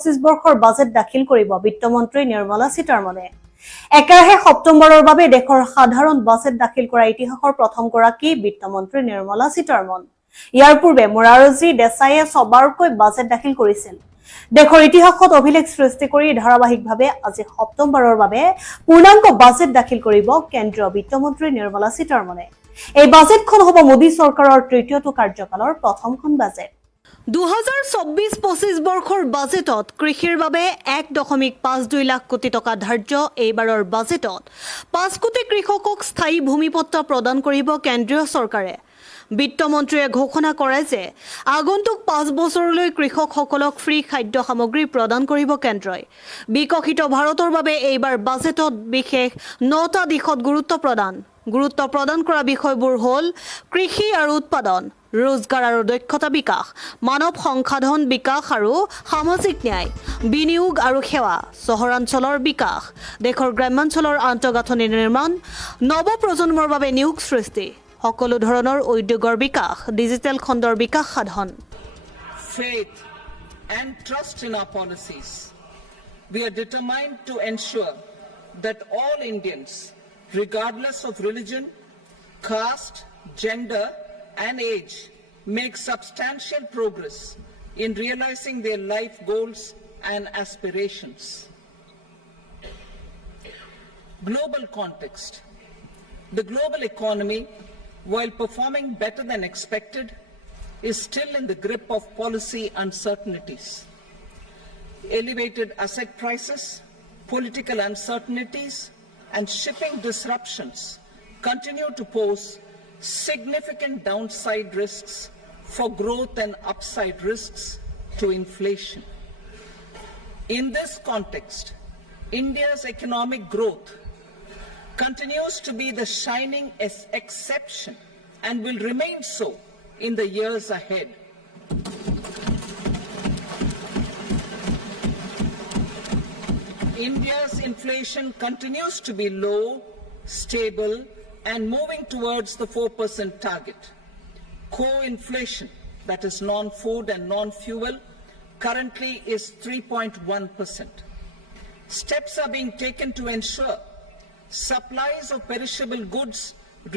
25 বৰ্ষৰ বাজেট দাখিল কৰিব বিত্তমন্ত্ৰী নিৰ্মলা সীতাৰমণে। একেৰাহে সপ্তমবাৰৰ বাবে দেশৰ সাধাৰণ বাজেট দাখিল কৰা ইতিহাসৰ প্ৰথমগৰাকী বিত্তমন্ত্ৰী নিৰ্মলা সীতাৰমণ। ইয়াৰ পূৰ্বে মোৰাৰজী দেশাইয়ে ছবাৰকৈ বাজেট দাখিল কৰিছিল। দেশৰ ইতিহাসত অভিলেখ সৃষ্টি কৰি ধাৰাবাহিকভাৱে আজি সপ্তমবাৰৰ বাবে পূৰ্ণাংগ বাজেট দাখিল কৰিব কেন্দ্ৰীয় বিত্তমন্ত্ৰী নিৰ্মলা সীতাৰমণে। এই বাজেটখন হ'ব মোদী চৰকাৰৰ তৃতীয়টো কাৰ্যকালৰ প্ৰথমখন বাজেট। 2024-25 বৰ্ষৰ বাজেটত কৃষিৰ বাবে 1.52 লাখ কোটি টকা ধাৰ্য। এইবাৰৰ বাজেটত 5 কোটি কৃষকক স্থায়ী ভূমিপট্টা প্ৰদান কৰিব কেন্দ্ৰীয় চৰকাৰে। বিত্তমন্ত্ৰীয়ে ঘোষণা কৰে যে আগন্তুক 5 বছৰলৈ কৃষকসকলক ফ্ৰী খাদ্য সামগ্ৰী প্ৰদান কৰিব কেন্দ্ৰই। বিকশিত ভাৰতৰ বাবে এইবাৰ বাজেটত বিশেষ 9টা দিশত গুৰুত্ব প্ৰদান কৰা বিষয়বোৰ হ'ল কৃষি আৰু উৎপাদন, रोजगार और दक्षता विकास, मानव संसाधन विकास और सामाजिक न्याय, विनियोग और सेवा, चहरांचলৰ विकास, देशৰ গ্ৰামাঞ্চলৰ আন্তঃগাঁথনি निर्माण, নৱপ্ৰজন্মৰ বাবে নিয়োগ সৃষ্টি, সকলো ধৰণৰ উদ্যোগৰ বিকাশ, ডিজিটেল খণ্ডৰ বিকাশ সাধন। Faith and trust in our policies. We are determined to ensure that all Indians, regardless of religion, caste, gender, and age, make substantial progress in realizing their life goals and aspirations. Global context. The global economy, while performing better than expected, is still in the grip of policy uncertainties. Elevated asset prices, political uncertainties, and shipping disruptions continue to pose significant downside risks for growth and upside risks to inflation. In this context, India's economic growth continues to be the shining exception and will remain so in the years ahead. India's inflation continues to be low, stable, and moving towards the 4% target. Core inflation, that is non-food and non-fuel, currently is 3.1%. Steps are being taken to ensure supplies of perishable goods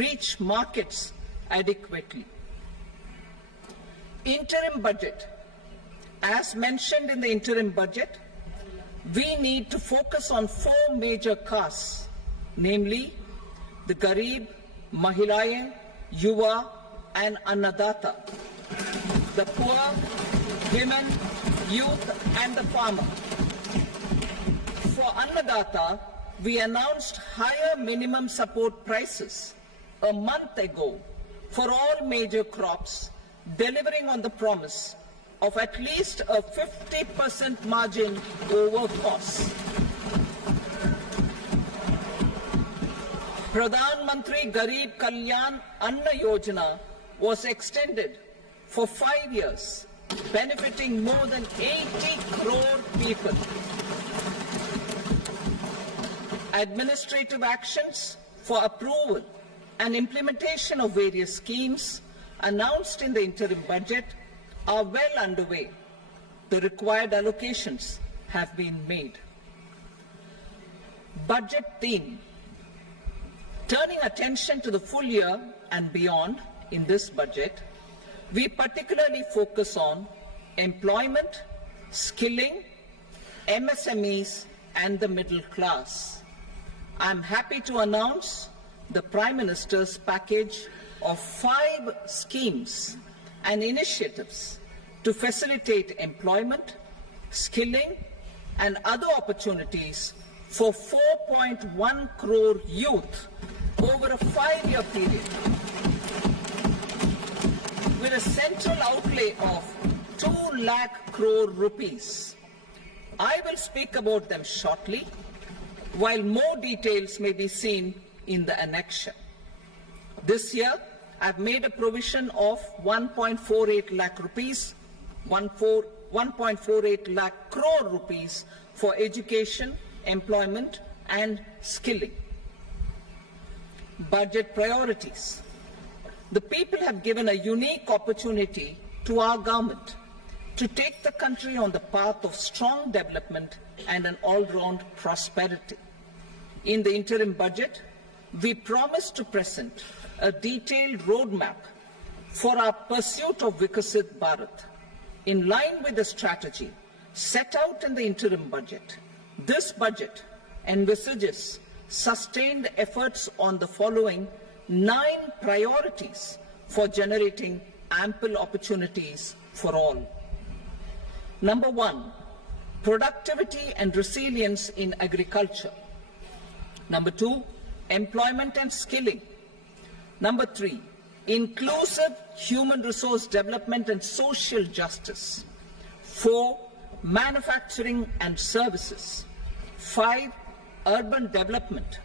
reach markets adequately. Interim budget. As mentioned in the interim budget, we need to focus on 4 major castes, namely the Garib, Mahilayen, Yuva, and Annadata, the poor, women, youth, and the farmer. For Annadata, we announced higher minimum support prices a month ago for all major crops, delivering on the promise of at least a 50% margin over costs. Pradhan Mantri Garib Kalyan Anna Yojana was extended for 5 years, benefiting more than 80 crore people. Administrative actions for approval and implementation of various schemes announced in the interim budget are well underway. The required allocations have been made. Budget theme. Turning attention to the full year and beyond in this budget, we particularly focus on employment, skilling, MSMEs, and the middle class. I'm happy to announce the Prime Minister's package of 5 schemes and initiatives to facilitate employment, skilling, and other opportunities for 4.1 crore youth over a 5-year period, with a central outlay of 2 lakh crore rupees. I will speak about them shortly, while more details may be seen in the annexure. This year, I've made a provision of 1.48 lakh rupees, 1.48 lakh crore rupees for education, employment, and skilling. Budget priorities. The people have given a unique opportunity to our government to take the country on the path of strong development and an all-round prosperity. In the interim budget, we promise to present a detailed roadmap for our pursuit of Viksit Bharat. In line with the strategy set out in the interim budget, this budget envisages sustained efforts on the following 9 priorities for generating ample opportunities for all. Number 1, productivity and resilience in agriculture. Number 2, employment and skilling. Number 3, inclusive human resource development and social justice. 4, manufacturing and services. 5, urban development.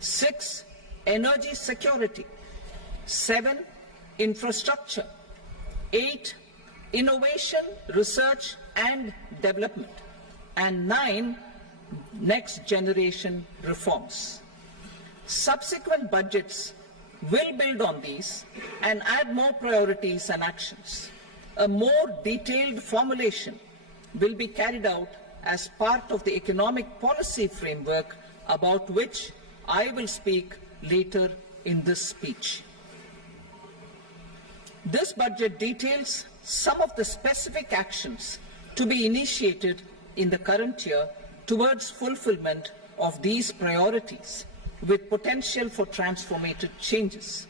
6, energy security. 7, infrastructure. 8, innovation, research and development. And 9, next generation reforms. Subsequent budgets will build on these and add more priorities and actions. A more detailed formulation will be carried out as part of the economic policy framework about which I will speak later in this speech. This budget details some of the specific actions to be initiated in the current year towards fulfillment of these priorities with potential for transformative changes.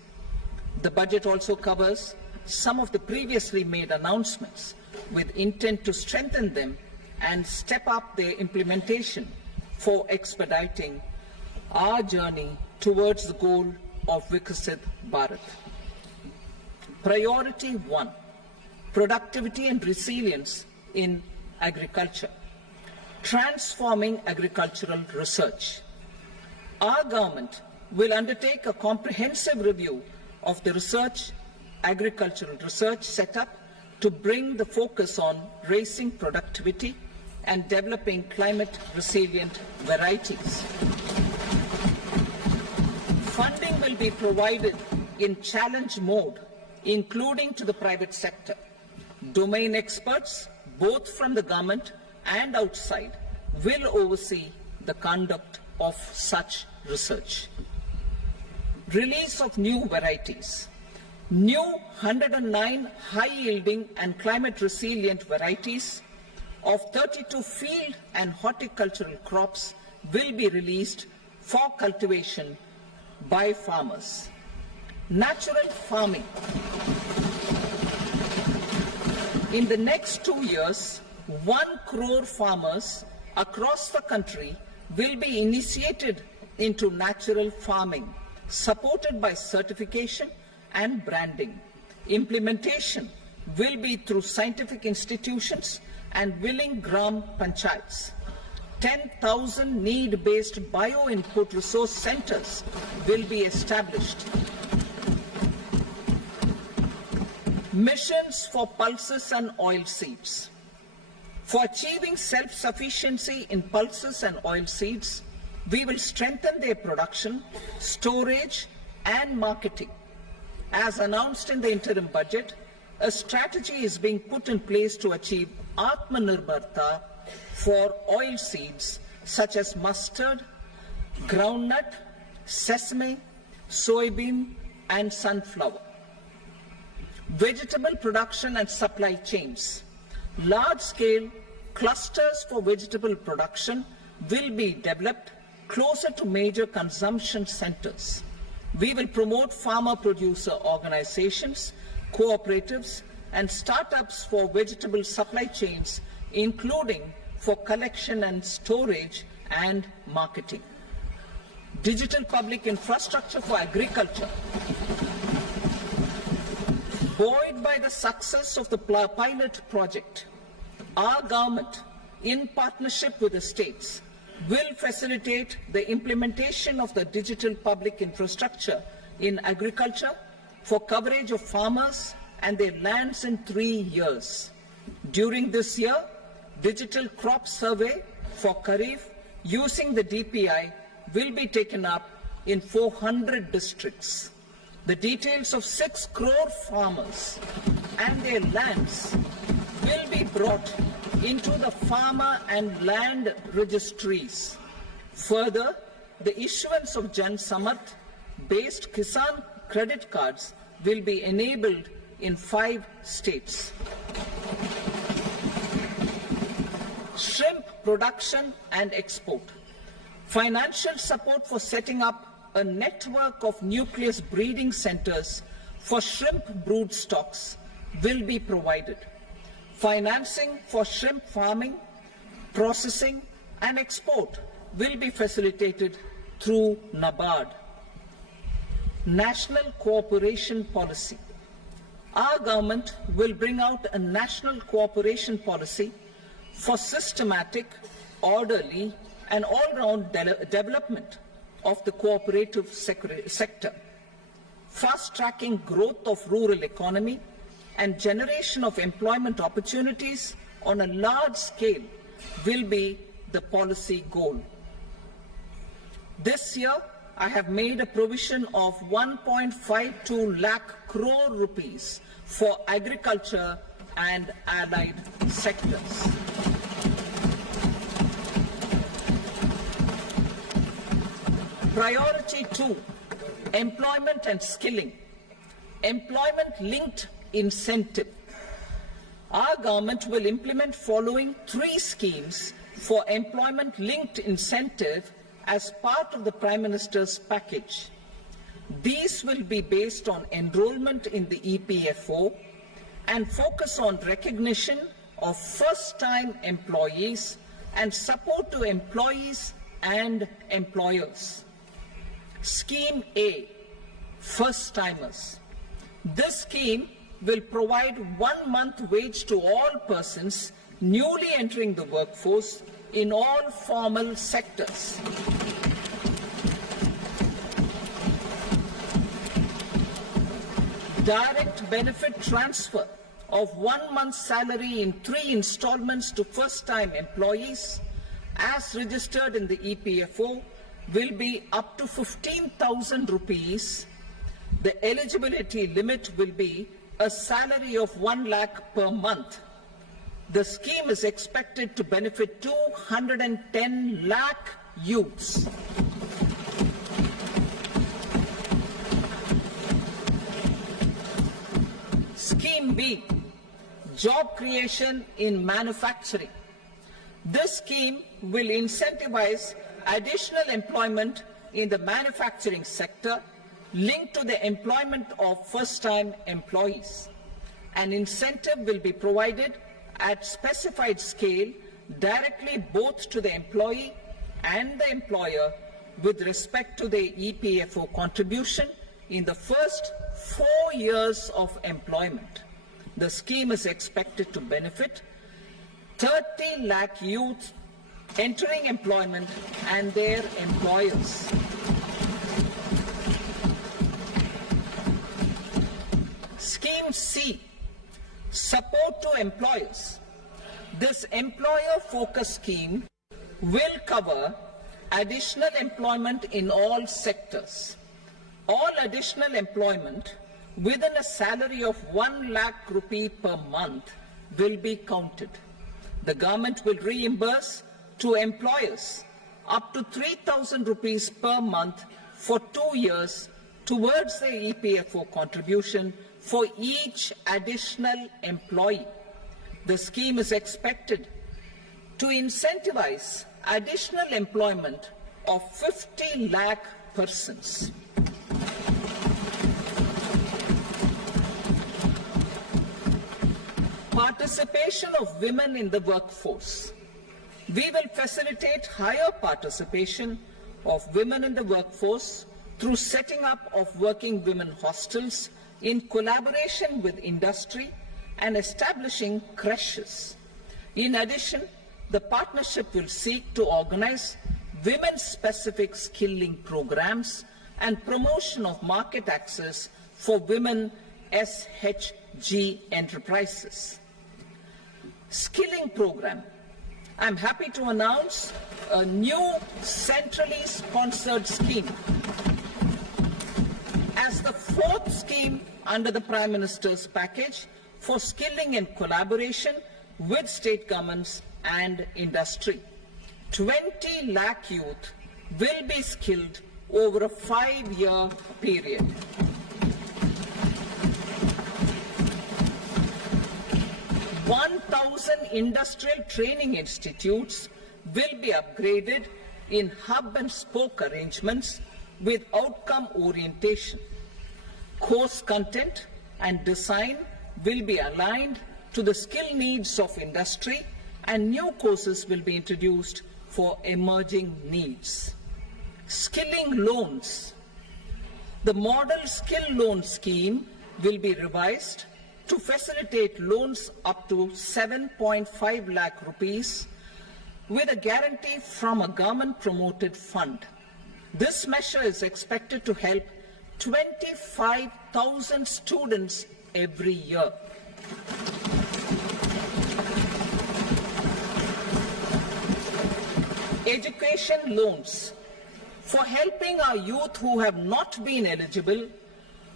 The budget also covers some of the previously made announcements with intent to strengthen them and step up their implementation for expediting our journey towards the goal of Viksit Bharat. Priority 1, productivity and resilience in agriculture. Transforming agricultural research. Our government will undertake a comprehensive review of the agricultural research setup to bring the focus on raising productivity and developing climate resilient varieties. Funding will be provided in challenge mode, including to the private sector. Domain experts, both from the government and outside, will oversee the conduct of such research. Release of new varieties. New 109 high-yielding and climate-resilient varieties of 32 field and horticultural crops will be released for cultivation by farmers. Natural farming. In the next 2 years, 1 crore farmers across the country will be initiated into natural farming, supported by certification and branding. Implementation will be through scientific institutions and willing gram panchayats. 10,000 need-based bio-input resource centers will be established. Missions for pulses and oilseeds. For achieving self-sufficiency in pulses and oilseeds, we will strengthen their production, storage and marketing. As announced in the interim budget, a strategy is being put in place to achieve Atmanirbharta for oilseeds such as mustard, groundnut, sesame, soybean and sunflower. Vegetable production and supply chains. Large-scale clusters for vegetable production will be developed closer to major consumption centers. We will promote farmer-producer organizations, cooperatives, and startups for vegetable supply chains, including for collection and storage and marketing. Digital public infrastructure for agriculture. Buoyed by the success of the pilot project, our government, in partnership with the states, will facilitate the implementation of the digital public infrastructure in agriculture for coverage of farmers and their lands in 3 years. During this year, digital crop survey for Kharif using the DPI will be taken up in 400 districts. The details of 6 crore farmers and their lands will be brought into the farmer and land registries. Further, the issuance of Jan Samarth based Kisan credit cards will be enabled in 5 states. Shrimp production and export. Financial support for setting up a network of nucleus breeding centers for shrimp brood stocks will be provided. Financing for shrimp farming, processing and export will be facilitated through NABARD. National Cooperation Policy. Our government will bring out a national cooperation policy for systematic, orderly and all-round development of the cooperative sector, fast-tracking growth of rural economy and generation of employment opportunities on a large scale will be the policy goal. This year, I have made a provision of 1.52 lakh crore rupees for agriculture and allied sectors. Priority 2, employment and skilling. Employment-linked incentive. Our government will implement following 3 schemes for employment-linked incentive as part of the Prime Minister's package. These will be based on enrollment in the EPFO and focus on recognition of first-time employees and support to employees and employers. Scheme A, first-timers. This scheme will provide 1 month wage to all persons newly entering the workforce in all formal sectors. Direct benefit transfer of 1 month's salary in 3 installments to first-time employees as registered in the EPFO will be up to 15,000 rupees. The eligibility limit will be a salary of 1 lakh per month. The scheme is expected to benefit 210 lakh youths. Scheme B, job creation in manufacturing. This scheme will incentivize additional employment in the manufacturing sector linked to the employment of first-time employees. An incentive will be provided at specified scale directly both to the employee and the employer with respect to the EPFO contribution in the first 4 years of employment. The scheme is expected to benefit 30 lakh youth entering employment and their employers. Scheme C, support to employers. This employer-focused scheme will cover additional employment in all sectors. All additional employment within a salary of 1 lakh rupee per month will be counted. The government will reimburse to employers up to 3,000 rupees per month for 2 years towards the EPFO contribution for each additional employee. The scheme is expected to incentivize additional employment of 50 lakh persons. Participation of women in the workforce. We will facilitate higher participation of women in the workforce through setting up of working women hostels in collaboration with industry and establishing creches. In addition, the partnership will seek to organize women-specific skilling programs and promotion of market access for women SHG enterprises. Skilling program. I'm happy to announce a new centrally sponsored scheme as the 4th scheme under the Prime Minister's package for skilling and collaboration with state governments and industry. 20 lakh youth will be skilled over a 5-year period. 1,000 industrial training institutes will be upgraded in hub and spoke arrangements with outcome orientation. Course content and design will be aligned to the skill needs of industry, and new courses will be introduced for emerging needs. Skilling loans. The model skill loan scheme will be revised to facilitate loans up to 7.5 lakh rupees with a guarantee from a government-promoted fund. This measure is expected to help 25,000 students every year. Education loans for helping our youth who have not been eligible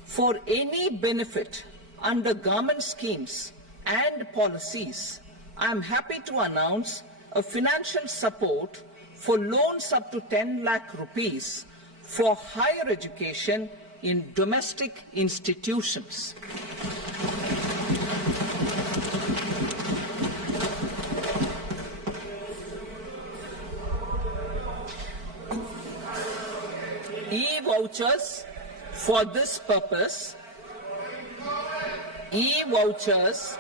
for any benefit under government schemes and policies. I am happy to announce a financial support for loans up to 10 lakh rupees for higher education in domestic institutions. E-vouchers for this purpose. E-vouchers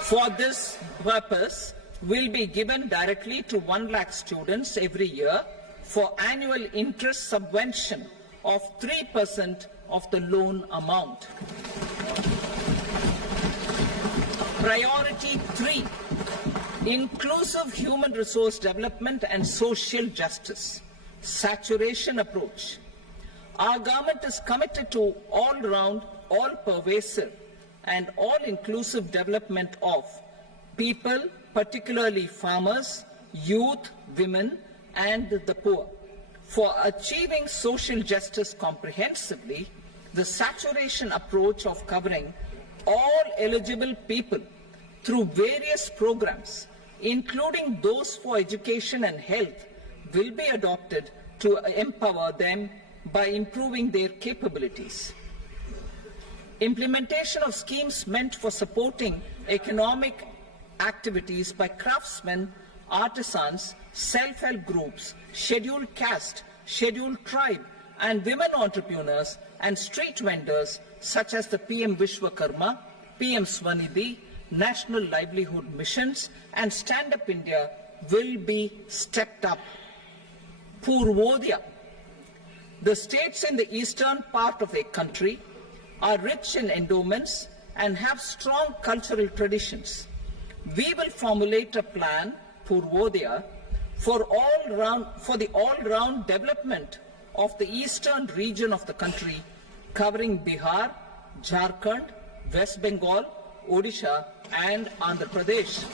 for this purpose will be given directly to 1 lakh students every year for annual interest subvention of 3% of the loan amount. Priority 3, inclusive human resource development and social justice. Saturation approach. Our government is committed to all-round, all-pervasive and all-inclusive development of people, particularly farmers, youth, women, and the poor. For achieving social justice comprehensively, the saturation approach of covering all eligible people through various programs, including those for education and health, will be adopted to empower them by improving their capabilities. Implementation of schemes meant for supporting economic activities by craftsmen, artisans, self-help groups, scheduled caste, scheduled tribe, and women entrepreneurs and street vendors such as the PM Vishwakarma, PM Swanidhi, National Livelihood Missions, and Stand Up India will be stepped up. Purvodaya. The states in the eastern part of the country are rich in endowments and have strong cultural traditions. We will formulate a plan, Purvodaya, for the all-round development of the eastern region of the country, covering Bihar, Jharkhand, West Bengal, Odisha, and Andhra Pradesh.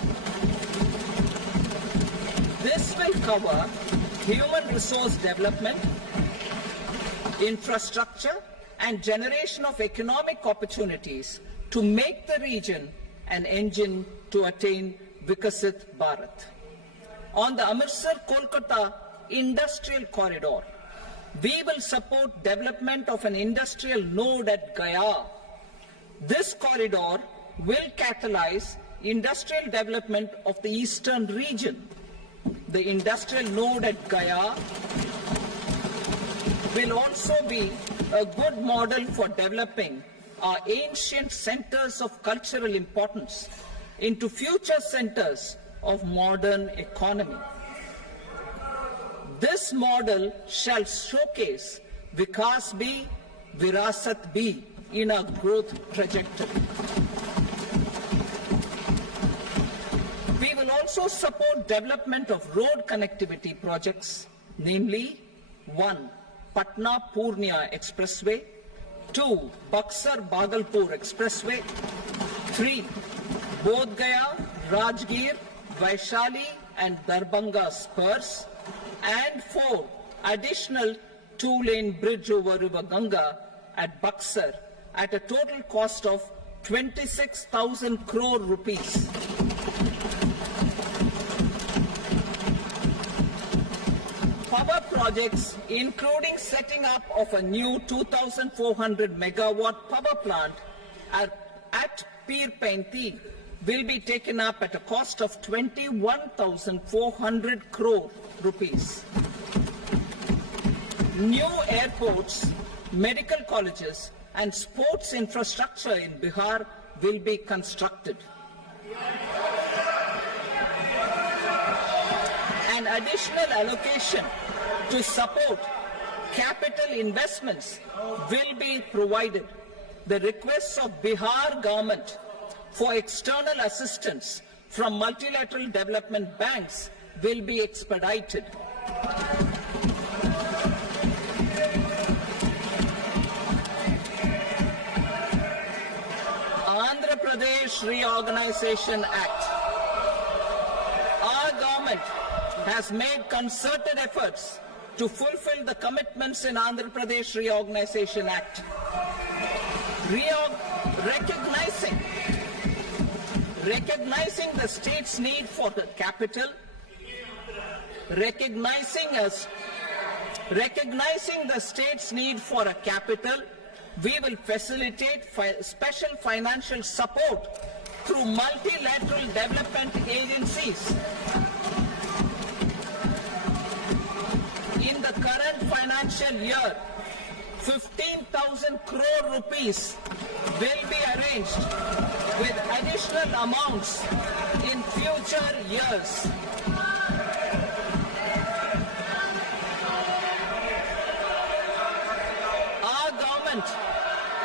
This will cover human resource development, infrastructure, and generation of economic opportunities to make the region an engine to attain Vikasit Bharat. On the Amritsar-Kolkata Industrial Corridor, we will support development of an industrial node at Gaya. This corridor will catalyze industrial development of the eastern region. The industrial node at Gaya will also be a good model for developing our ancient centers of cultural importance into future centers of modern economy. This model shall showcase Vikas B, Virasat B in our growth trajectory. We will also support development of road connectivity projects, namely 1. Patna-Purnia Expressway, 2. Buxar-Bhagalpur Expressway, 3. Bodh Gaya, Rajgir, Vaishali and Darbhanga spurs, and 4. Additional 2-lane bridge over River Ganga at Buxar at a total cost of 26,000 crore rupees. power projects, including setting up of a new 2,400 megawatt power plant at Pir Painti, will be taken up at a cost of 21,400 crore rupees. New airports, medical colleges, and sports infrastructure in Bihar will be constructed. An additional allocation to support capital investments will be provided. The requests of Bihar government for external assistance from multilateral development banks will be expedited. Andhra Pradesh Reorganization Act. Our government has made concerted efforts to fulfill the commitments in Andhra Pradesh Reorganization Act. Recognizing the state's need for the capital, recognizing the state's need for a capital, we will facilitate special financial support through multilateral development agencies. In the current financial year, 15,000 crore rupees will be arranged with additional amounts in future years. Our government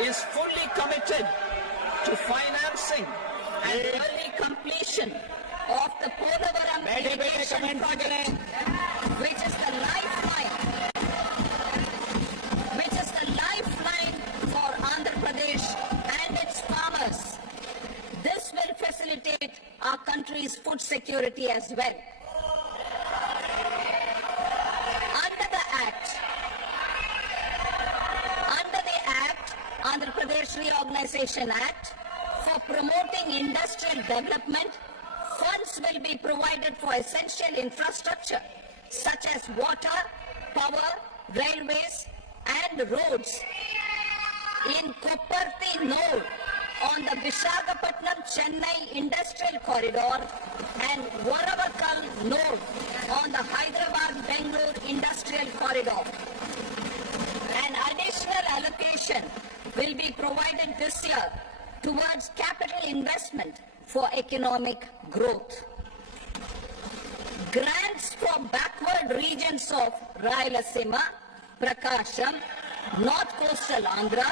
is fully committed to financing and early completion of the Polavaram irrigation project, which is the lifeline for Andhra Pradesh and its farmers. This will facilitate our country's food security as well. Under the Andhra Pradesh Reorganization Act, for promoting industrial development, funds will be provided for essential infrastructure such as water, power, railways, and roads. In Kopparthi Node on the Visakhapatnam-Chennai Industrial Corridor and Varavakal Node on the Hyderabad-Bengaluru Industrial Corridor. An additional allocation will be provided this year towards capital investment for economic growth. Grants for backward regions of Rayalaseema, Prakasham, North Coastal Andhra,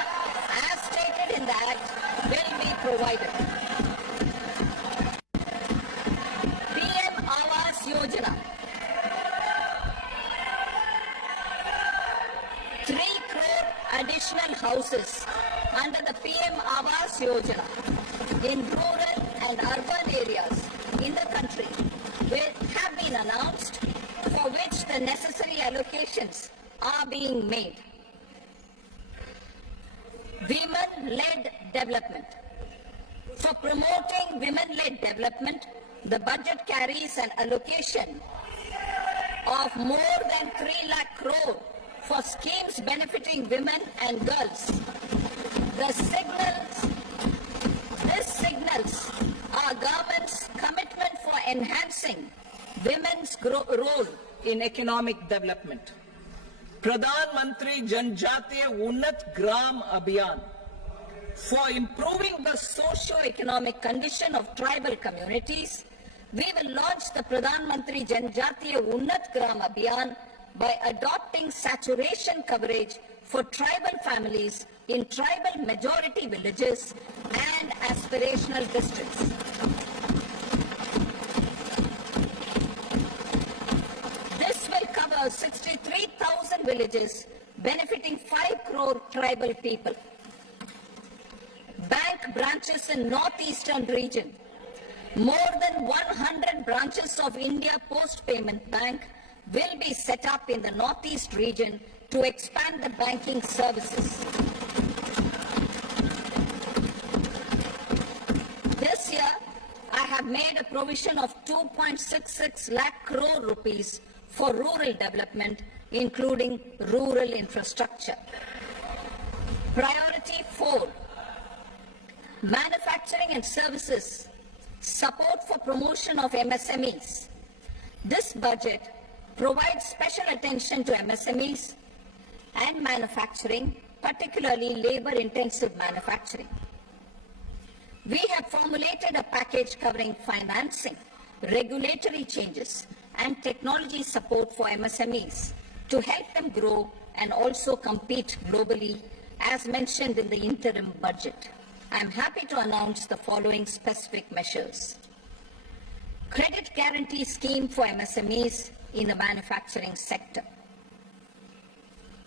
as stated in the Act, will be provided. PM Awas Yojana. 3 crore additional houses under the PM Awas Yojana in rural and urban areas in the country have been announced, for which the necessary allocations are being made. Women-led development. For promoting women-led development, the budget carries an allocation of more than 3 lakh crore for schemes benefiting women and girls. This signals our government's commitment for enhancing women's role in economic development. Pradhan Mantri Janjatiya Unnat Gram Abhiyan. For improving the socio-economic condition of tribal communities, we will launch the Pradhan Mantri Janjatiya Unnat Gram Abhiyan by adopting saturation coverage for tribal families in tribal majority villages and aspirational districts. This will cover 63,000 villages, benefiting 5 crore tribal people. Bank branches in northeastern region. More than 100 branches of India Post Payment Bank will be set up in the northeast region to expand the banking services. This year, I have made a provision of 2.66 lakh crore rupees for rural development, including rural infrastructure. Priority 4, manufacturing and services, support for promotion of MSMEs. This budget provides special attention to MSMEs and manufacturing, particularly labor-intensive manufacturing. We have formulated a package covering financing, regulatory changes, and technology support for MSMEs to help them grow and also compete globally, as mentioned in the interim budget. I am happy to announce the following specific measures. Credit guarantee scheme for MSMEs in the manufacturing sector.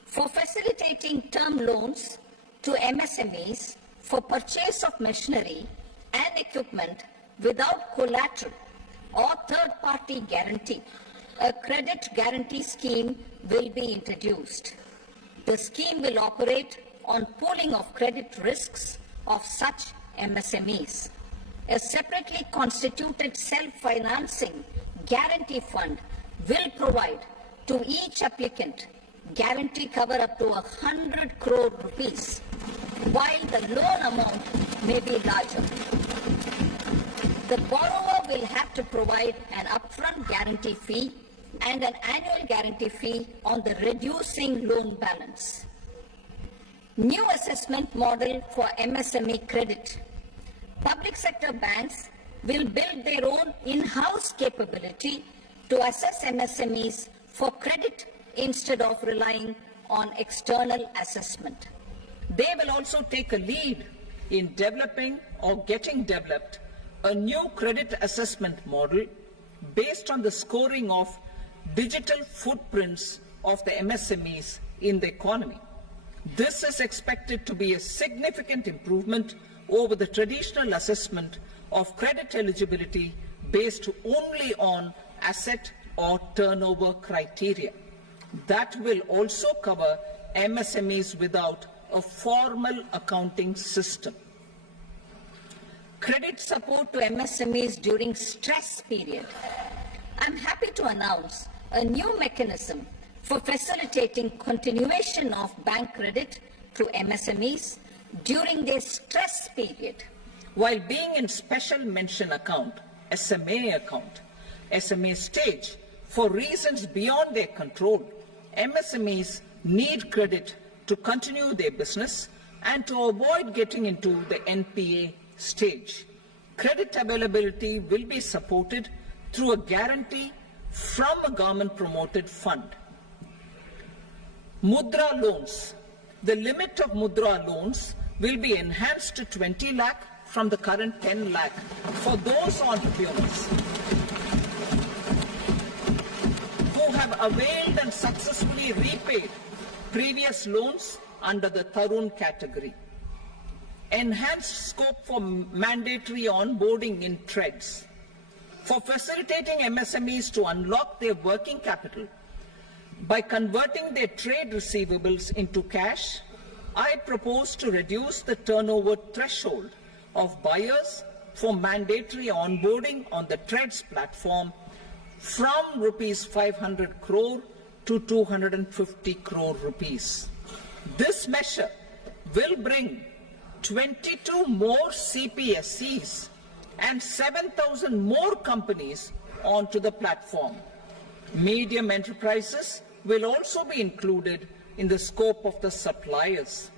For facilitating term loans to MSMEs for purchase of machinery and equipment without collateral or third-party guarantee, a credit guarantee scheme will be introduced. The scheme will operate on pooling of credit risks of such MSMEs. A separately constituted self-financing guarantee fund will provide to each applicant guarantee cover up to 100 crore rupees, while the loan amount may be larger. The borrower will have to provide an upfront guarantee fee and an annual guarantee fee on the reducing loan balance. New assessment model for MSME credit. Public sector banks will build their own in-house capability to assess MSMEs for credit instead of relying on external assessment. They will also take a lead in developing or getting developed a new credit assessment model based on the scoring of digital footprints of the MSMEs in the economy. This is expected to be a significant improvement over the traditional assessment of credit eligibility based only on asset or turnover criteria. That will also cover MSMEs without a formal accounting system. Credit support to MSMEs during stress period. I'm happy to announce a new mechanism for facilitating continuation of bank credit to MSMEs during their stress period. While being in special mention account, SMA stage, for reasons beyond their control, MSMEs need credit to continue their business and to avoid getting into the NPA stage. Credit availability will be supported through a guarantee from a government-promoted fund. Mudra loans. The limit of Mudra loans will be enhanced to 20 lakh from the current 10 lakh for those entrepreneurs who have availed and successfully repaid previous loans under the Tarun category. Enhanced scope for mandatory onboarding in TREDS. For facilitating MSMEs to unlock their working capital by converting their trade receivables into cash, I propose to reduce the turnover threshold of buyers for mandatory onboarding on the TREDS platform from rupees 500 crore to 250 crore rupees. This measure will bring 22 more CPSCs and 7,000 more companies onto the platform. Medium enterprises will also be included in the scope of the suppliers.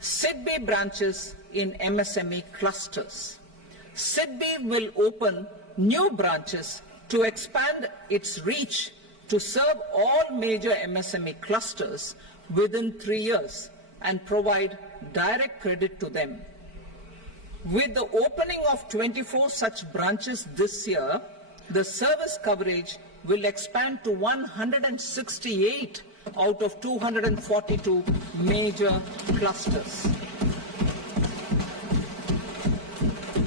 SIDBI branches in MSME clusters. SIDBI will open new branches to expand its reach to serve all major MSME clusters within 3 years and provide direct credit to them. With the opening of 24 such branches this year, the service coverage will expand to 168 out of 242 major clusters.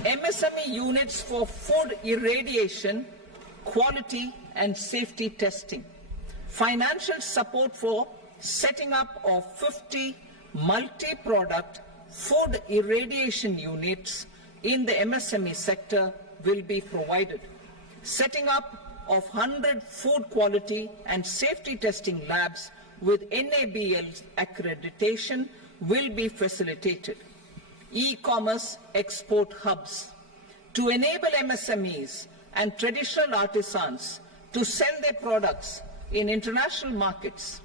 MSME units for food irradiation, quality and safety testing. Financial support for setting up of 50 multi-product food irradiation units in the MSME sector will be provided. Setting up of 100 food quality and safety testing labs with NABL accreditation will be facilitated. E-commerce export hubs to enable MSMEs and traditional artisans to sell their products in international markets.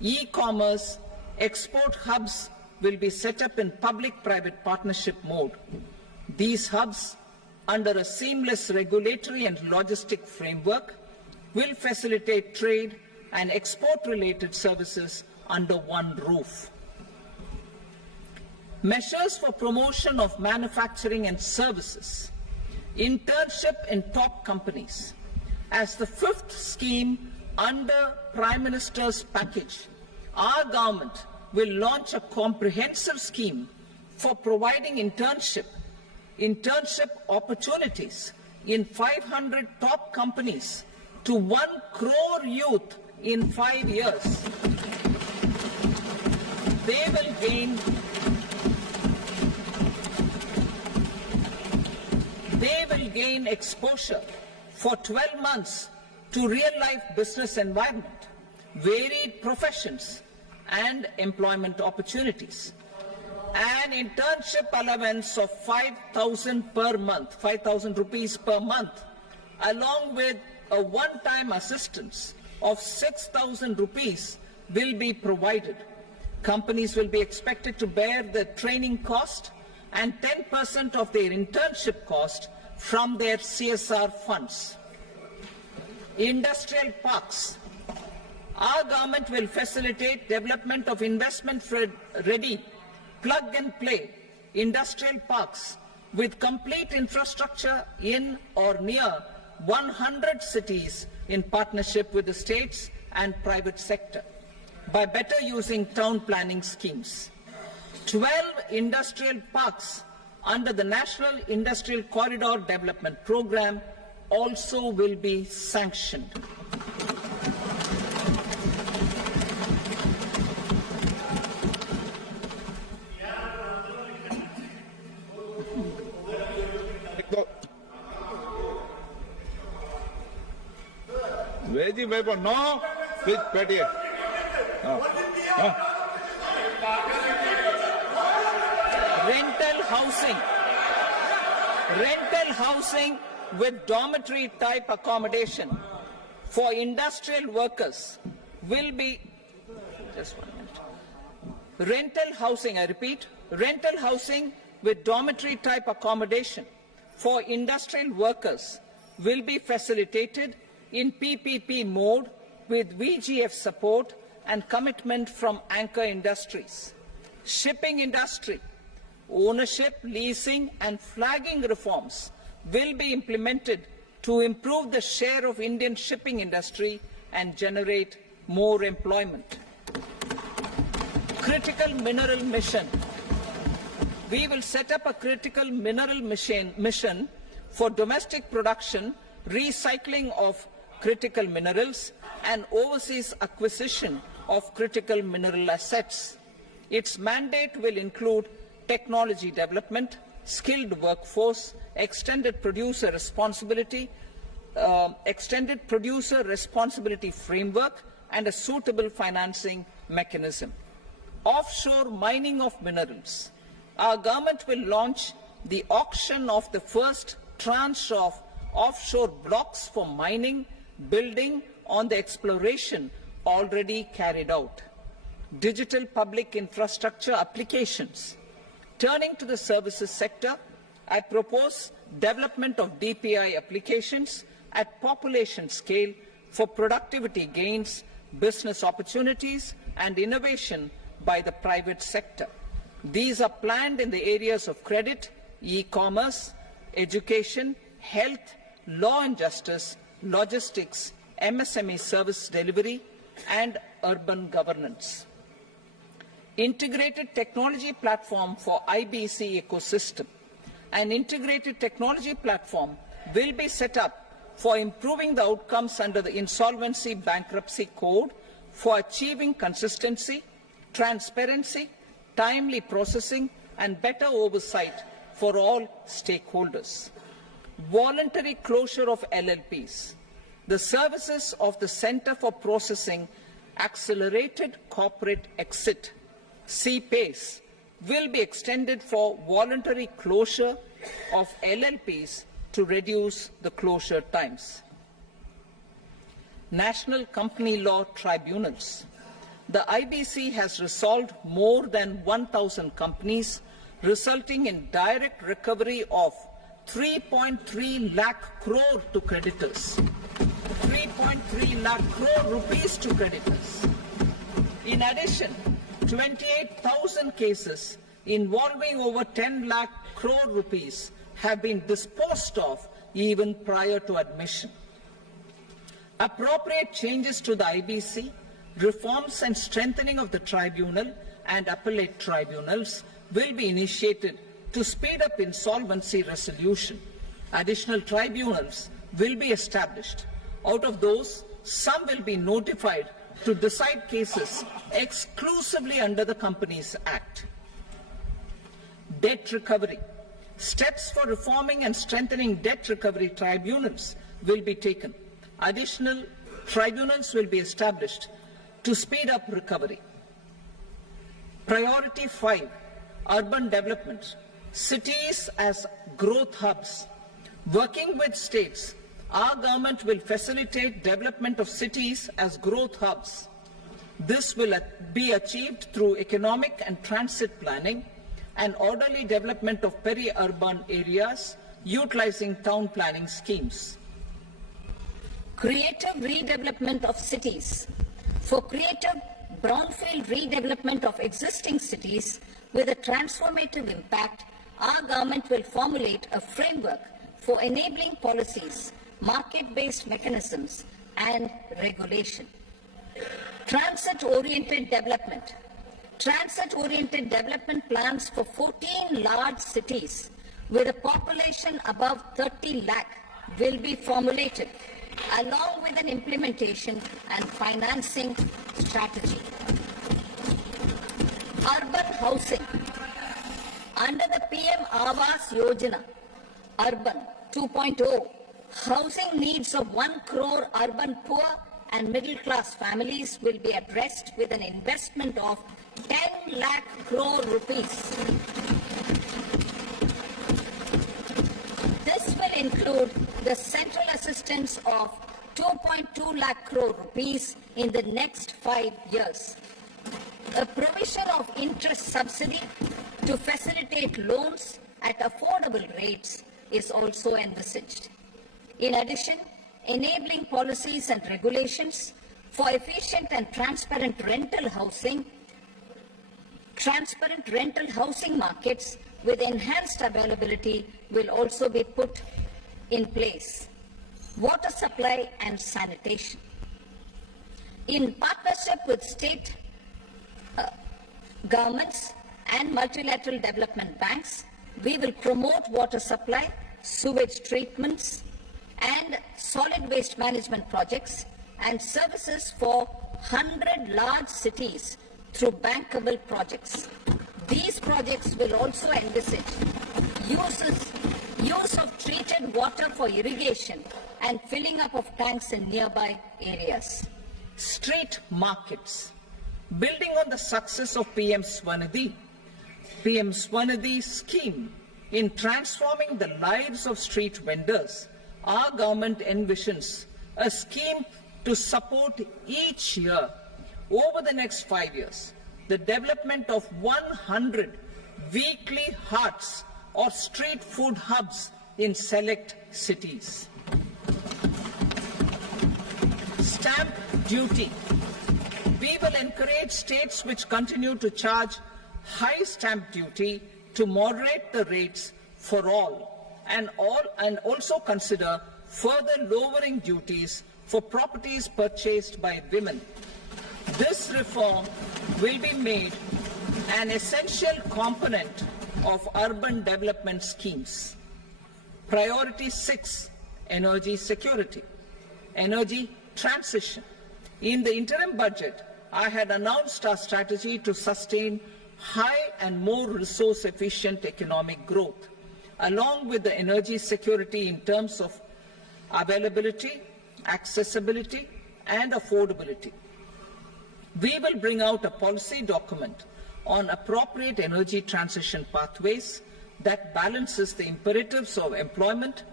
E-commerce export hubs will be set up in public-private partnership mode. These hubs, under a seamless regulatory and logistic framework, will facilitate trade and export-related services under one roof. Measures for promotion of manufacturing and services. Internship in top companies. As the fifth scheme under Prime Minister's package, our government will launch a comprehensive scheme for providing internship opportunities in 500 top companies to 1 crore youth in 5 years. They will gain exposure for 12 months to real-life business environment, varied professions, and employment opportunities. An internship allowance of 5,000 per month, 5,000 rupees per month, along with a one-time assistance of 6,000 rupees will be provided. Companies will be expected to bear the training cost and 10% of their internship cost from their CSR funds. Industrial parks. Our government will facilitate development of investment-ready, plug-and-play industrial parks with complete infrastructure in or near 100 cities in partnership with the states and private sector by better using town planning schemes. 12 industrial parks under the National Industrial Corridor Development Program also will be sanctioned. Veggie paper, no. Please, petty it. Rental housing with dormitory type accommodation for industrial workers will be, just 1 minute. Rental housing, I repeat, rental housing with dormitory type accommodation for industrial workers will be facilitated in PPP mode with VGF support and commitment from anchor industries. Shipping industry, ownership, leasing and flagging reforms will be implemented to improve the share of Indian shipping industry and generate more employment. Critical mineral mission. We will set up a critical mineral mission for domestic production, recycling of critical minerals and overseas acquisition of critical mineral assets. Its mandate will include technology development, skilled workforce, extended producer responsibility framework and a suitable financing mechanism. Offshore mining of minerals. Our government will launch the auction of the first tranche of offshore blocks for mining, building on the exploration already carried out. Digital public infrastructure applications. Turning to the services sector, I propose development of DPI applications at population scale for productivity gains, business opportunities and innovation by the private sector. These are planned in the areas of credit, e-commerce, education, health, law and justice, logistics, MSME service delivery, and urban governance. Integrated technology platform for IBC ecosystem. An integrated technology platform will be set up for improving the outcomes under the Insolvency Bankruptcy Code for achieving consistency, transparency, timely processing, and better oversight for all stakeholders. Voluntary closure of LLPs. the services of the Center for Processing Accelerated Corporate Exit, CPACE, will be extended for voluntary closure of LLPs to reduce the closure times. National Company Law Tribunals. The IBC has resolved more than 1,000 companies, resulting in direct recovery of 3.3 lakh crore to creditors. 3.3 lakh crore rupees to creditors. In addition, 28,000 cases involving over 10 lakh crore rupees have been disposed of even prior to admission. Appropriate changes to the IBC, reforms and strengthening of the tribunal and appellate tribunals will be initiated to speed up insolvency resolution. Additional tribunals will be established. Out of those, some will be notified to decide cases exclusively under the Companies Act. Debt recovery. Steps for reforming and strengthening debt recovery tribunals will be taken. Additional tribunals will be established to speed up recovery. Priority 5, urban development. Cities as growth hubs. Working with states, our government will facilitate development of cities as growth hubs. This will be achieved through economic and transit planning and orderly development of peri-urban areas utilizing town planning schemes. Creative redevelopment of cities. For creative brownfield redevelopment of existing cities with a transformative impact, our government will formulate a framework for enabling policies, market-based mechanisms, and regulation. Transit-oriented development. Transit-oriented development plans for 14 large cities with a population above 30 lakh will be formulated, along with an implementation and financing strategy. Urban housing. Under the PM Awas Yojana, Urban 2.0, housing needs of 1 crore urban poor and middle class families will be addressed with an investment of 10 lakh crore rupees. This will include the central assistance of 2.2 lakh crore rupees in the next 5 years. A provision of interest subsidy to facilitate loans at affordable rates is also envisaged. In addition, enabling policies and regulations for efficient and transparent rental housing markets with enhanced availability will also be put in place. Water supply and sanitation. In partnership with state governments and multilateral development banks, we will promote water supply, sewage treatments, and solid waste management projects and services for 100 large cities through bankable projects. These projects will also envisage use of treated water for irrigation and filling up of tanks in nearby areas. Street markets. Building on the success of PM Swanidhi scheme in transforming the lives of street vendors, our government envisions a scheme to support each year over the next 5 years the development of 100 weekly huts or street food hubs in select cities. Stamp duty. We will encourage states which continue to charge high stamp duty to moderate the rates for all and also consider further lowering duties for properties purchased by women. This reform will be made an essential component of urban development schemes. Priority 6, energy security, energy transition. In the interim budget, I had announced our strategy to sustain high and more resource-efficient economic growth, along with the energy security in terms of availability, accessibility, and affordability. We will bring out a policy document on appropriate energy transition pathways that balances the imperatives of employment,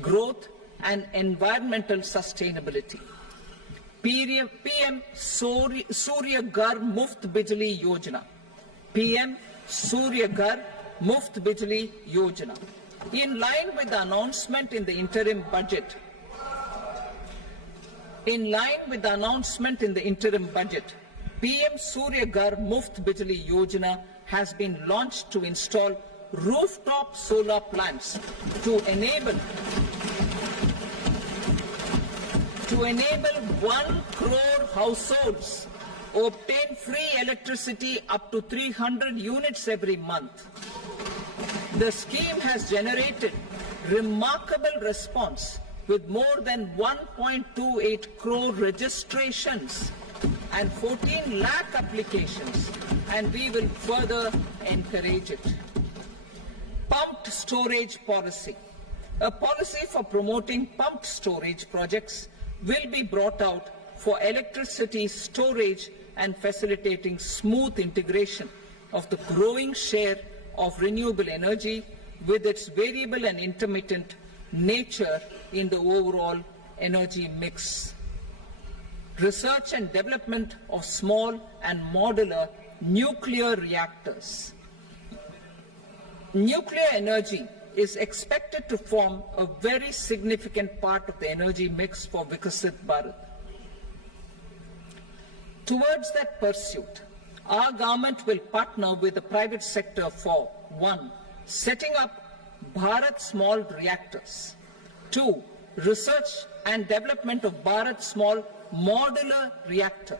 growth, and environmental sustainability. PM Surya Ghar Muft Bijli Yojana. PM Surya Ghar Muft Bijli Yojana. In line with the announcement in the interim budget, PM Surya Ghar Muft Bijli Yojana has been launched to install rooftop solar plants to enable 1 crore households obtain free electricity up to 300 units every month. The scheme has generated remarkable response with more than 1.28 crore registrations and 14 lakh applications, and we will further encourage it. Pumped storage policy. A policy for promoting pumped storage projects will be brought out for electricity storage and facilitating smooth integration of the growing share of renewable energy with its variable and intermittent nature in the overall energy mix. Research and development of small and modular nuclear reactors. Nuclear energy is expected to form a very significant part of the energy mix for Viksit Bharat. Towards that pursuit, our government will partner with the private sector for 1. Setting up Bharat Small Reactors, 2. Research and development of Bharat Small Modular Reactor,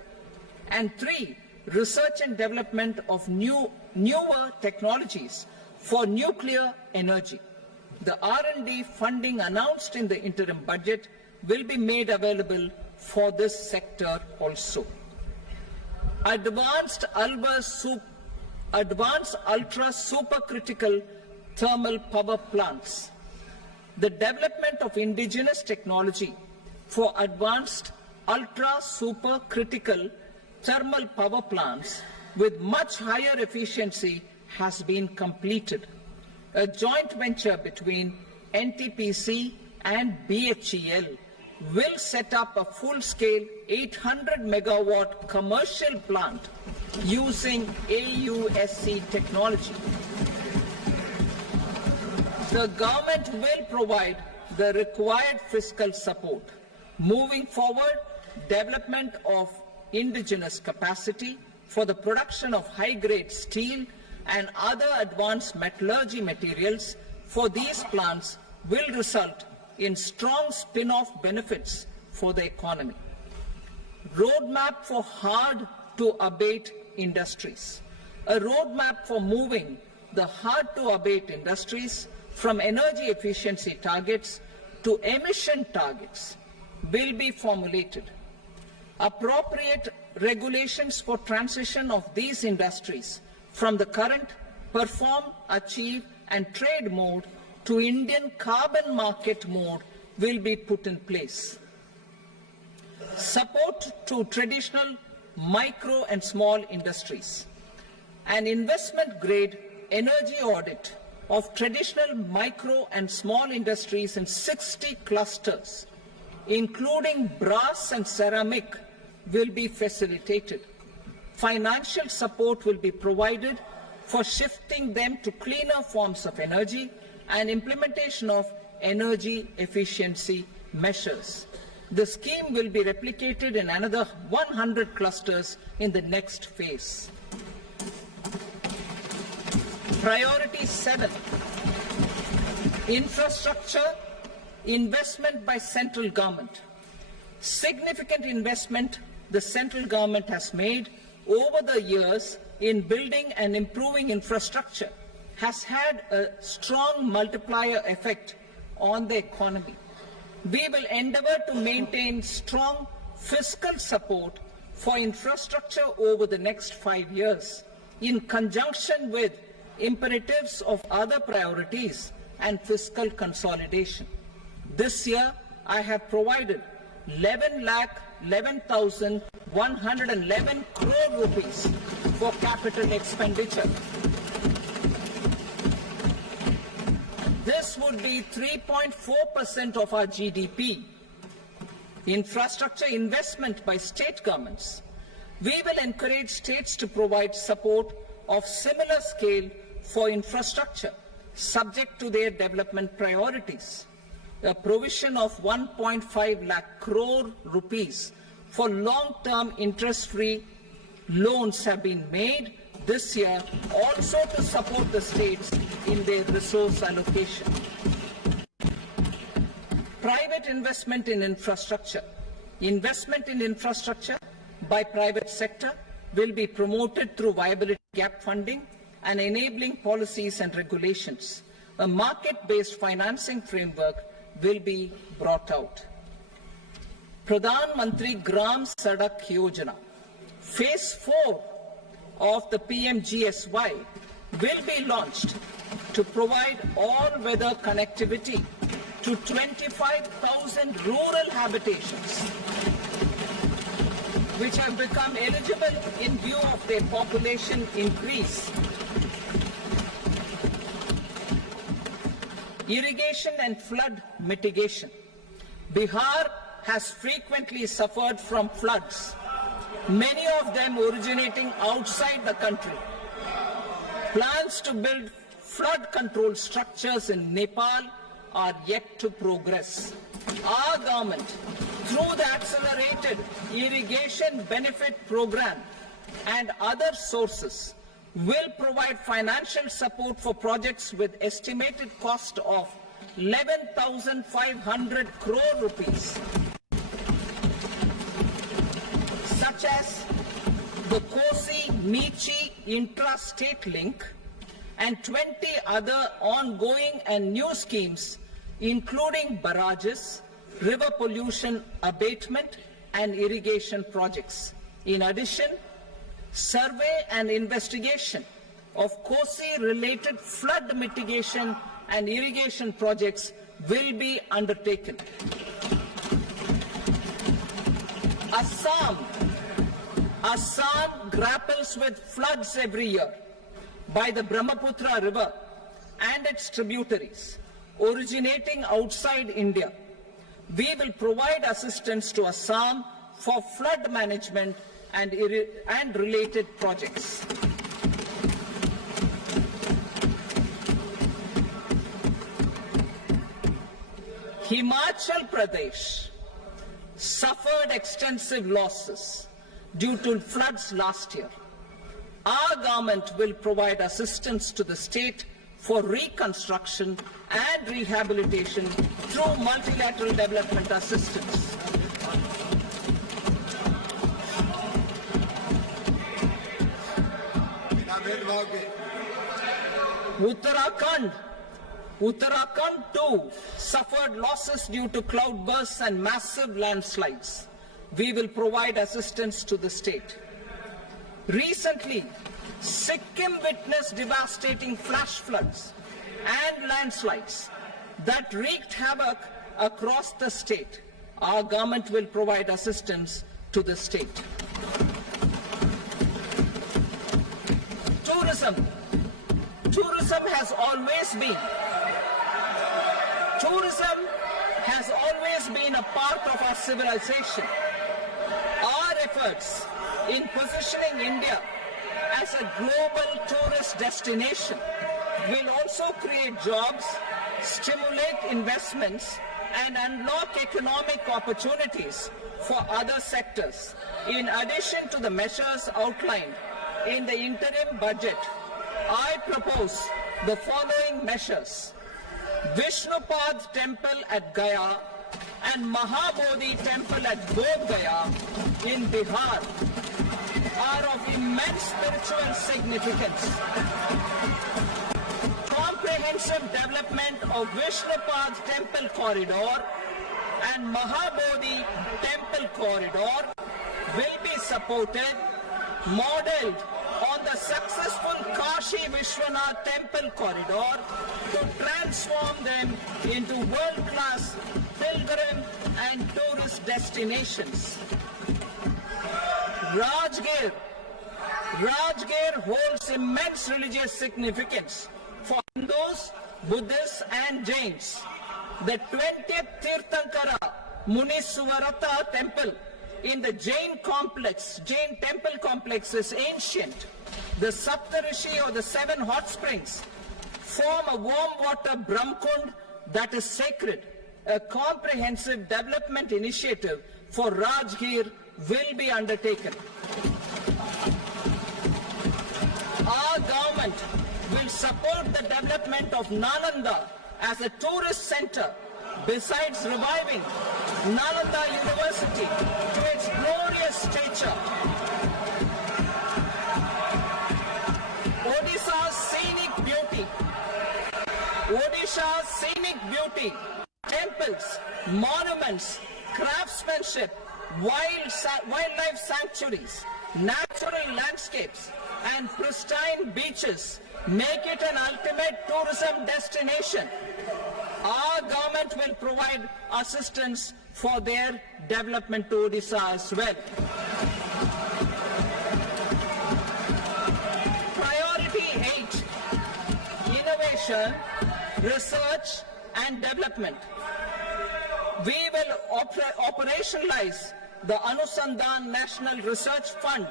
and 3. Research and development of newer technologies for nuclear energy. The R&D funding announced in the interim budget will be made available for this sector also. Advanced ultra supercritical thermal power plants. The development of indigenous technology for advanced ultra supercritical thermal power plants with much higher efficiency has been completed. A joint venture between NTPC and BHEL will set up a full-scale 800 megawatt commercial plant using AUSC technology. The government will provide the required fiscal support. Moving forward, development of indigenous capacity for the production of high-grade steel and other advanced metallurgy materials for these plants will result in strong spin-off benefits for the economy. Roadmap for hard-to-abate industries. A roadmap for moving the hard-to-abate industries from energy efficiency targets to emission targets will be formulated. Appropriate regulations for transition of these industries from the current perform, achieve, and trade mode to Indian carbon market mode will be put in place. Support to traditional micro and small industries. An investment-grade energy audit of traditional micro and small industries in 60 clusters, including brass and ceramic, will be facilitated. Financial support will be provided for shifting them to cleaner forms of energy and implementation of energy efficiency measures. The scheme will be replicated in another 100 clusters in the next phase. Priority 7, infrastructure investment by central government. Significant investment the central government has made over the years in building and improving infrastructure has had a strong multiplier effect on the economy. We will endeavor to maintain strong fiscal support for infrastructure over the next 5 years in conjunction with imperatives of other priorities and fiscal consolidation. This year, I have provided 11,11,111 crore rupees for capital expenditure. This would be 3.4% of our GDP. Infrastructure investment by state governments. We will encourage states to provide support of similar scale for infrastructure, subject to their development priorities. A provision of 1.5 lakh crore rupees for long-term interest-free loans have been made this year also to support the states in their resource allocation. Private investment in infrastructure. Investment in infrastructure by private sector will be promoted through viability gap funding and enabling policies and regulations. A market-based financing framework will be brought out. Pradhan Mantri Gram Sadak Yojana, Phase 4 of the PMGSY will be launched to provide all-weather connectivity to 25,000 rural habitations, which have become eligible in view of their population increase. Irrigation and flood mitigation. Bihar has frequently suffered from floods, many of them originating outside the country. Plans to build flood control structures in Nepal are yet to progress. Our government, through the Accelerated Irrigation Benefit Program and other sources, will provide financial support for projects with estimated cost of 11,500 crore rupees, such as the Kosi-Michi intra-state link and 20 other ongoing and new schemes, including barrages, river pollution abatement and irrigation projects. In addition, survey and investigation of Kosi-related flood mitigation and irrigation projects will be undertaken. Assam grapples with floods every year by the Brahmaputra River and its tributaries originating outside India. We will provide assistance to Assam for flood management and related projects. Himachal Pradesh suffered extensive losses due to floods last year. Our government will provide assistance to the state for reconstruction and rehabilitation through multilateral development assistance. Uttarakhand too suffered losses due to cloudbursts and massive landslides. We will provide assistance to the state. Recently, Sikkim witnessed devastating flash floods and landslides that wreaked havoc across the state. Our government will provide assistance to the state. Tourism. Tourism has always been a part of our civilization. Our efforts in positioning India as a global tourist destination will also create jobs, stimulate investments, and unlock economic opportunities for other sectors. In addition to the measures outlined in the interim budget, I propose the following measures. Vishnupad Temple at Gaya and Mahabodhi Temple at Bodh Gaya in Bihar are of immense spiritual significance. Comprehensive development of Vishnupad Temple Corridor and Mahabodhi Temple Corridor will be supported, modeled on the successful Kashi Vishwanath Temple Corridor to transform them into world-class pilgrim and tourist tourist destinations. Rajgir holds immense religious significance for Hindus, Buddhists and Jains. The 20th Tirthankara Muniswarata temple in the Jain temple complex is ancient. The Saptarishi or the 7 hot springs form a warm water Brahmkund that is sacred. A comprehensive development initiative for Rajgir will be undertaken. Our government will support the development of Nalanda as a tourist center, besides reviving Nalanda University to its glorious stature. Odisha's scenic beauty, temples, monuments, craftsmanship, wildlife sanctuaries, natural landscapes, and pristine beaches make it an ultimate tourism destination. Our government will provide assistance for their development to Odisha as well. Priority 8, innovation, research and development. We will operationalize the Anusandhan National Research Fund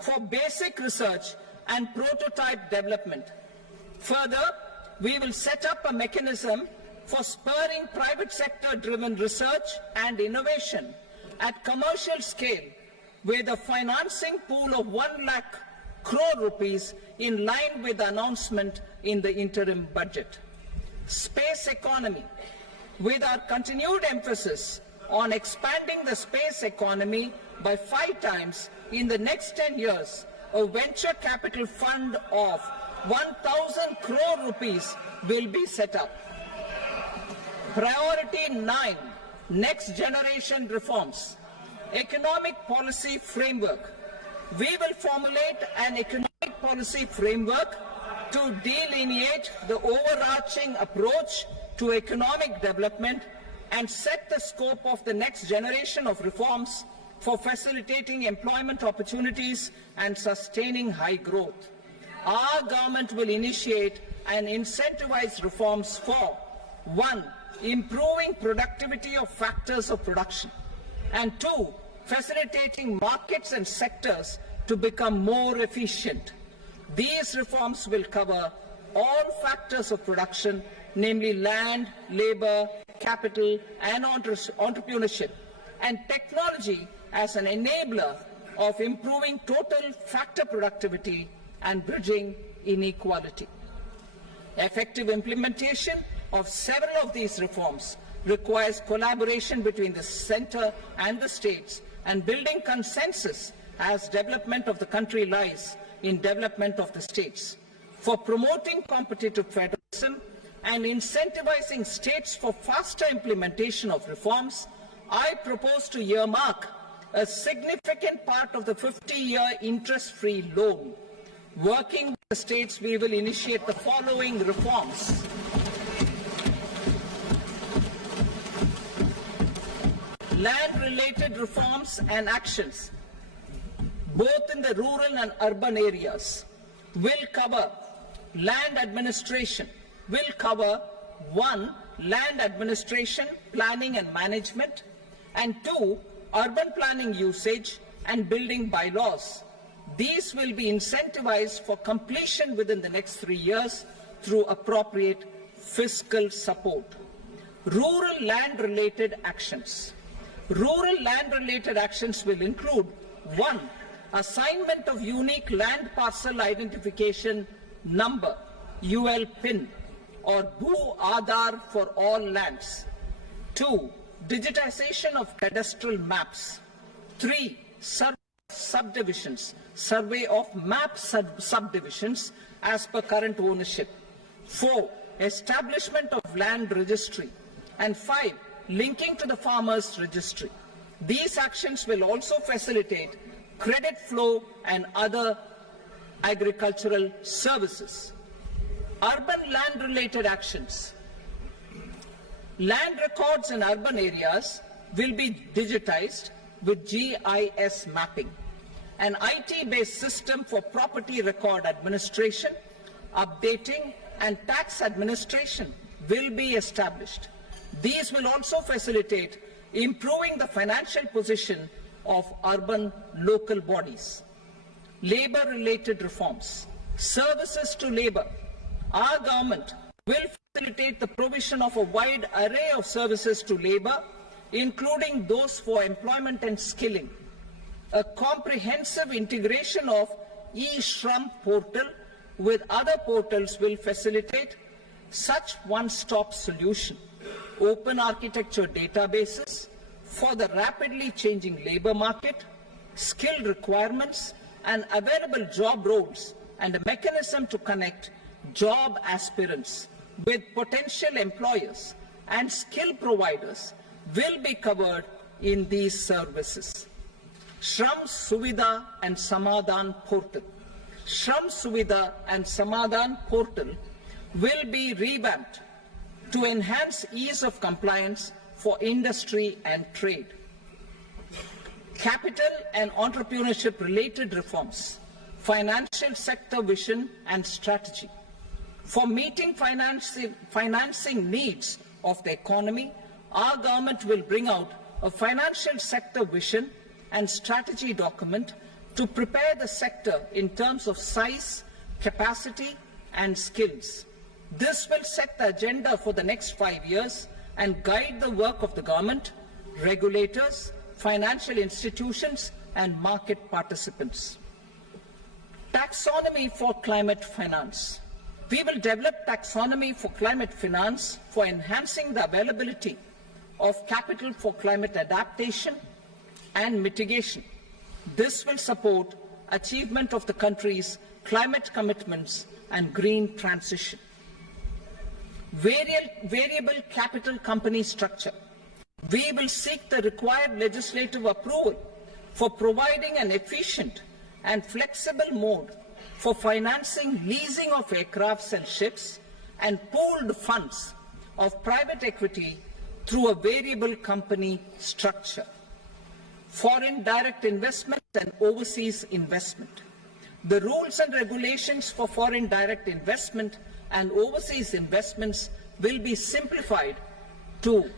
for basic research and prototype development. Further, we will set up a mechanism for spurring private sector-driven research and innovation at commercial scale with a financing pool of 1 lakh crore rupees in line with the announcement in the interim budget. Space economy. With our continued emphasis on expanding the space economy by 5 times in the next 10 years, a venture capital fund of 1,000 crore rupees will be set up. Priority 9, next generation reforms. Economic policy framework. We will formulate an economic policy framework to delineate the overarching approach to economic development and set the scope of the next generation of reforms for facilitating employment opportunities and sustaining high growth. Our government will initiate and incentivize reforms for 1. Improving productivity of factors of production, and 2. Facilitating markets and sectors to become more efficient. These reforms will cover all factors of production, namely land, labor, capital, and entrepreneurship, and technology as an enabler of improving total factor productivity and bridging inequality. Effective implementation of several of these reforms requires collaboration between the center and the states and building consensus as development of the country lies in development of the states. For promoting competitive federalism and incentivizing states for faster implementation of reforms, I propose to earmark a significant part of the 50-year interest-free loan. Working with the states, we will initiate the following reforms. Land-related reforms and actions, both in the rural and urban areas, will cover land administration, will cover 1. Land administration, planning and management, and 2. Urban planning usage and building bylaws. These will be incentivized for completion within the next 3 years through appropriate fiscal support. Rural land-related actions. Rural land-related actions will include 1. Assignment of unique land parcel identification number, UL PIN, or Bhu Aadhaar for all lands. 2. Digitization of cadastral maps. 3. Subdivisions, survey of map subdivisions as per current ownership. 4. Establishment of land registry. And 5. Linking to the farmers registry. These actions will also facilitate credit flow and other agricultural services. Urban land related actions. Land records in urban areas will be digitized with GIS mapping. An IT-based system for property record administration, updating, and tax administration will be established. These will also facilitate improving the financial position of urban local bodies. Labor-related reforms, services to labor. Our government will facilitate the provision of a wide array of services to labor, including those for employment and skilling. A comprehensive integration of eShram portal with other portals will facilitate such one-stop solution. Open architecture databases for the rapidly changing labor market, skill requirements, and available job roles, and a mechanism to connect job aspirants with potential employers and skill providers will be covered in these services. Shram Suvidha and Samadhan portal. Shram Suvidha and Samadhan portal will be revamped to enhance ease of compliance for industry and trade. Capital and entrepreneurship related reforms, financial sector vision and strategy. For meeting financing needs of the economy, our government will bring out a financial sector vision and strategy document to prepare the sector in terms of size, capacity, and skills. This will set the agenda for the next 5 years and guide the work of the government, regulators, financial institutions, and market participants. Taxonomy for climate finance. We will develop taxonomy for climate finance for enhancing the availability of capital for climate adaptation and mitigation. This will support achievement of the country's climate commitments and green transition. Variable capital company structure. We will seek the required legislative approval for providing an efficient and flexible mode for financing leasing of aircrafts and ships and pooled funds of private equity through a variable company structure. Foreign direct investment and overseas investment. The rules and regulations for foreign direct investment and overseas investments will be simplified to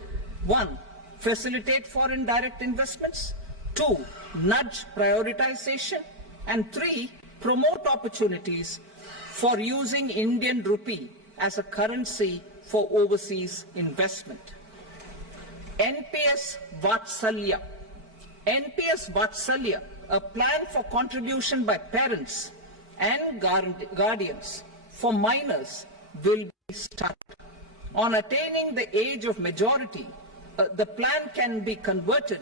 1. Facilitate foreign direct investments, 2. Nudge prioritization, and 3. Promote opportunities for using Indian rupee as a currency for overseas investment. NPS Vatsalya. NPS Vatsalya, a plan for contribution by parents and guardians for minors, will be started. On attaining the age of majority, the plan can be converted